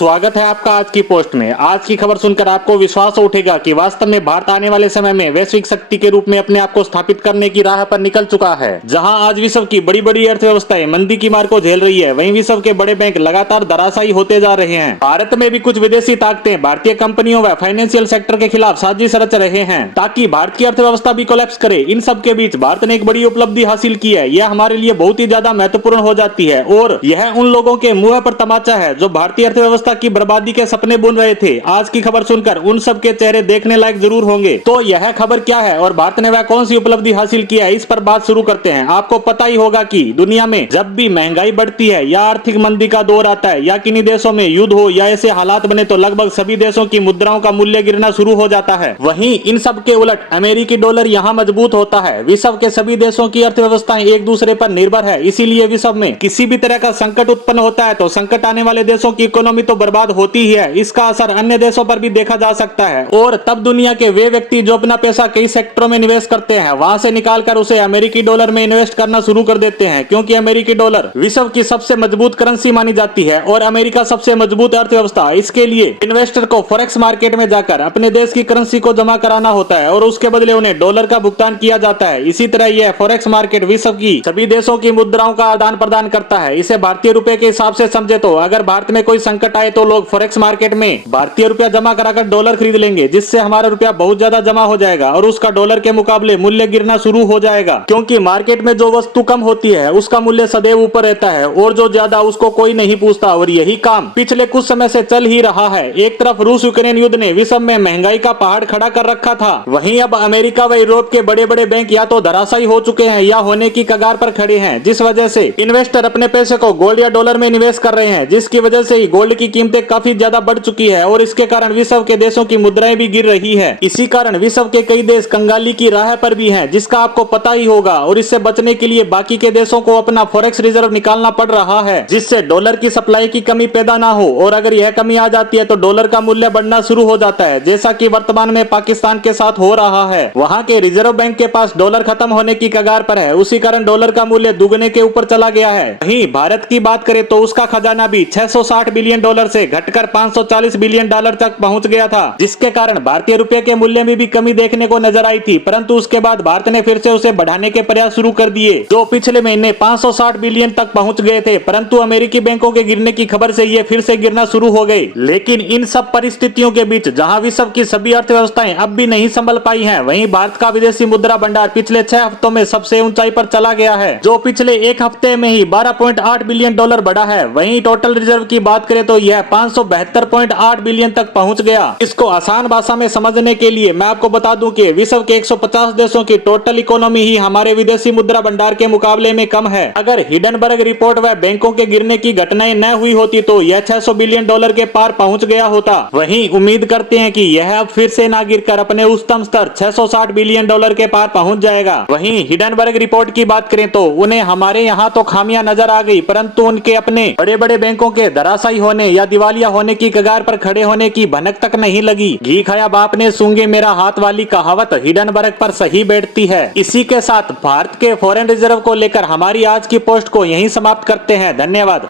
स्वागत है आपका आज की पोस्ट में। आज की खबर सुनकर आपको विश्वास उठेगा कि वास्तव में भारत आने वाले समय में वैश्विक शक्ति के रूप में अपने आप को स्थापित करने की राह पर निकल चुका है। जहां आज विश्व की बड़ी बड़ी अर्थव्यवस्थाएं मंदी की मार को झेल रही है, वहीं विश्व के बड़े बैंक लगातार धराशायी होते जा रहे हैं। भारत में भी कुछ विदेशी ताकतें भारतीय कंपनियों व फाइनेंशियल सेक्टर के खिलाफ साजिश रच रहे हैं ताकि भारत की अर्थव्यवस्था भी कोलैप्स करे। इन सब के बीच भारत ने एक बड़ी उपलब्धि हासिल की है। यह हमारे लिए बहुत ही ज्यादा महत्वपूर्ण हो जाती है और यह उन लोगों के मुंह पर तमाचा है जो भारतीय अर्थव्यवस्था की बर्बादी के सपने बुन रहे थे। आज की खबर सुनकर उन सब के चेहरे देखने लायक जरूर होंगे। तो यह खबर क्या है और भारत ने वह कौन सी उपलब्धि हासिल की है, इस पर बात शुरू करते हैं। आपको पता ही होगा कि दुनिया में जब भी महंगाई बढ़ती है या आर्थिक मंदी का दौर आता है या किन्हीं देशों में युद्ध हो या ऐसे हालात बने तो लगभग सभी देशों की मुद्राओं का मूल्य गिरना शुरू हो जाता है। वहीं इन सब के उलट अमेरिकी डॉलर यहाँ मजबूत होता है। विश्व के सभी देशों की अर्थव्यवस्थाएं एक दूसरे पर निर्भर है, इसीलिए विश्व में किसी भी तरह का संकट उत्पन्न होता है तो संकट आने वाले देशों की इकोनॉमी तो बर्बाद होती ही है। इसका असर अन्य देशों पर भी देखा जा सकता है और तब दुनिया के वे व्यक्ति जो अपना पैसा कई सेक्टरों में निवेश करते हैं वहां से निकालकर उसे अमेरिकी डॉलर में इन्वेस्ट करना शुरू कर देते हैं, क्योंकि अमेरिकी डॉलर विश्व की सबसे मजबूत करेंसी मानी जाती है और अमेरिका सबसे मजबूत अर्थव्यवस्था। इसके लिए इन्वेस्टर को फॉरेक्स मार्केट में जाकर अपने देश की करेंसी को जमा कराना होता है और उसके बदले उन्हें डॉलर का भुगतान किया जाता है। इसी तरह यह फॉरेक्स मार्केट विश्व की सभी देशों की मुद्राओं का आदान प्रदान करता है। इसे भारतीय रुपए के हिसाब से समझे तो अगर भारत में कोई संकट आए तो लोग फॉरेक्स मार्केट में भारतीय रुपया जमा कराकर डॉलर खरीद लेंगे, जिससे हमारा रुपया बहुत ज्यादा जमा हो जाएगा और उसका डॉलर के मुकाबले मूल्य गिरना शुरू हो जाएगा, क्योंकि मार्केट में जो वस्तु कम होती है उसका मूल्य सदैव ऊपर रहता है और जो ज्यादा उसको कोई नहीं पूछता। और यही काम पिछले कुछ समय से चल ही रहा है। एक तरफ रूस यूक्रेन युद्ध ने विश्व में महंगाई का पहाड़ खड़ा कर रखा था, वहीं अब अमेरिका व यूरोप के बड़े बड़े बैंक या तो धराशायी हो चुके हैं या होने की कगार पर खड़े हैं, जिस वजह से इन्वेस्टर अपने पैसे को गोल्ड या डॉलर में निवेश कर रहे हैं, जिसकी वजह से गोल्ड की कीमतें काफी ज्यादा बढ़ चुकी है और इसके कारण विश्व के देशों की मुद्राएं भी गिर रही है। इसी कारण विश्व के कई देश कंगाली की राह पर भी हैं, जिसका आपको पता ही होगा। और इससे बचने के लिए बाकी के देशों को अपना फॉरेक्स रिजर्व निकालना पड़ रहा है, जिससे डॉलर की सप्लाई की कमी पैदा ना हो। और अगर यह कमी आ जाती है तो डॉलर का मूल्य बढ़ना शुरू हो जाता है, जैसा कि वर्तमान में पाकिस्तान के साथ हो रहा है। वहां के रिजर्व बैंक के पास डॉलर खत्म होने की कगार पर है, उसी कारण डॉलर का मूल्य दुगने के ऊपर चला गया है। वहीं भारत की बात करें तो उसका खजाना भी 660 बिलियन डॉलर से घटकर 540 बिलियन डॉलर तक पहुंच गया था, जिसके कारण भारतीय रुपए के मूल्य में भी कमी देखने को नजर आई थी। परंतु उसके बाद भारत ने फिर से उसे बढ़ाने के प्रयास शुरू कर दिए, जो पिछले महीने 560 बिलियन तक पहुंच गए थे। परंतु अमेरिकी बैंकों के गिरने की खबर से ये फिर से गिरना शुरू हो गए। लेकिन इन सब परिस्थितियों के बीच जहां विश्व की सभी अर्थव्यवस्थाएं अब भी नहीं संभल पाई हैं, वहीं भारत का विदेशी मुद्रा भंडार पिछले 6 हफ्तों में सबसे ऊंचाई पर चला गया है, जो पिछले एक हफ्ते में ही 12.8 बिलियन डॉलर बढ़ा है। वहीं टोटल रिजर्व की बात करें तो यह 572.8 बिलियन तक पहुंच गया। इसको आसान भाषा में समझने के लिए मैं आपको बता दूं कि विश्व के 150 देशों की टोटल इकोनॉमी ही हमारे विदेशी मुद्रा भंडार के मुकाबले में कम है। अगर हिडनबर्ग रिपोर्ट व बैंकों के गिरने की घटनाएं न हुई होती तो यह 600 बिलियन डॉलर के पार पहुंच गया होता। वहीं उम्मीद करते हैं कि यह अब फिर से ना गिरकर अपने उच्चतम स्तर 660 बिलियन डॉलर के पार पहुंच जाएगा। वहीं हिडनबर्ग रिपोर्ट की बात करें तो उन्हें हमारे यहाँ तो खामियां नजर आ गई, परंतु उनके अपने बड़े बड़े बैंकों के धराशायी होने या दिवालिया होने की कगार पर खड़े होने की भनक तक नहीं लगी। घी खाया बाप ने सूंघे मेरा हाथ वाली कहावत हिडनबर्ग पर सही बैठती है। इसी के साथ भारत के फॉरेन रिजर्व को लेकर हमारी आज की पोस्ट को यहीं समाप्त करते हैं। धन्यवाद।